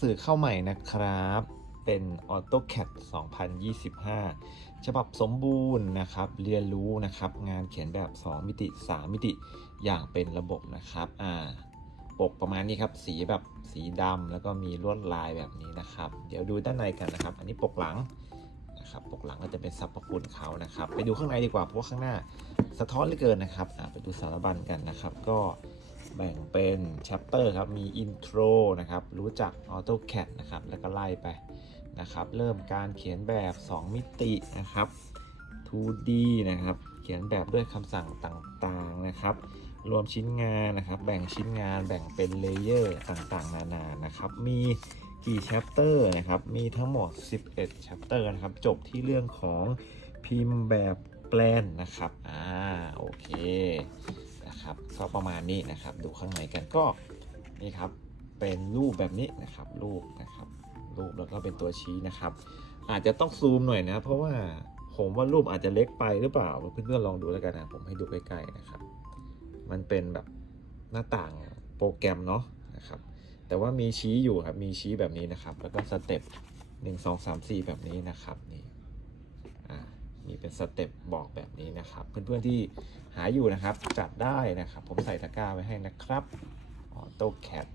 สื่อเข้าใหม่นะครับ เป็น AutoCAD 2025 ฉบับสมบูรณ์นะครับ เรียนรู้นะครับ งานเขียนแบบ 2 มิติ 3 มิติอย่างเป็นระบบนะครับ อ่า ปกประมาณนี้ครับ สีแบบสีดำแล้วก็มีลวดลายแบบนี้นะครับ เดี๋ยวดูด้านในกันนะครับ อันนี้ปกหลังนะครับ ปกหลังก็จะเป็นสรรพคุณเขานะครับ ไปดูข้างในดีกว่า เพราะว่าข้างหน้าสะท้อนเหลือเกินนะครับอ่าไปดูสารบัญกันนะครับ ก็ แบ่งเป็นแชปเตอร์ครับ มีอินโทรนะครับ รู้จัก AutoCAD นะครับ แล้วก็ไล่ไปนะครับ เริ่มการเขียนแบบ 2 มิตินะครับ 2D นะครับ เขียนแบบด้วยคำสั่งต่างๆนะครับ รวมชิ้นงานนะครับ แบ่งชิ้นงานแบ่งเป็นเลเยอร์ต่างๆ นานานะครับ มีกี่แชปเตอร์นะครับ มีทั้งหมด 11แชปเตอร์นะครับ จบที่เรื่องของพิมพ์แบบแปลนนะครับ อ่า โอเค นะครับก็ประมาณนี้นะครับ ดูข้างในกันก็นี่ครับเป็นรูปแบบนี้นะครับรูปนะครับ รูปแล้วก็เป็นตัวชี้นะครับ อาจจะต้องซูมหน่อยนะ เพราะว่าผมว่ารูปอาจจะเล็กไปหรือเปล่าเพื่อนๆลองดูแล้วกันนะผมให้ดูใกล้ๆนะครับ มันเป็นแบบหน้าต่างโปรแกรมเนาะนะครับ แต่ว่ามีชี้อยู่ครับมีชี้แบบนี้นะครับ แล้วก็สเต็ปหนึ่งสองสามสี่แบบนี้นะครับนี่ามีเป็นสเต็ปบอกแบบนี้นะครับ เพื่อนๆที่หาอยู่นะครับจัดได้นะครับ ผมใส่ตะกร้าไว้ให้นะครับออโต้แคด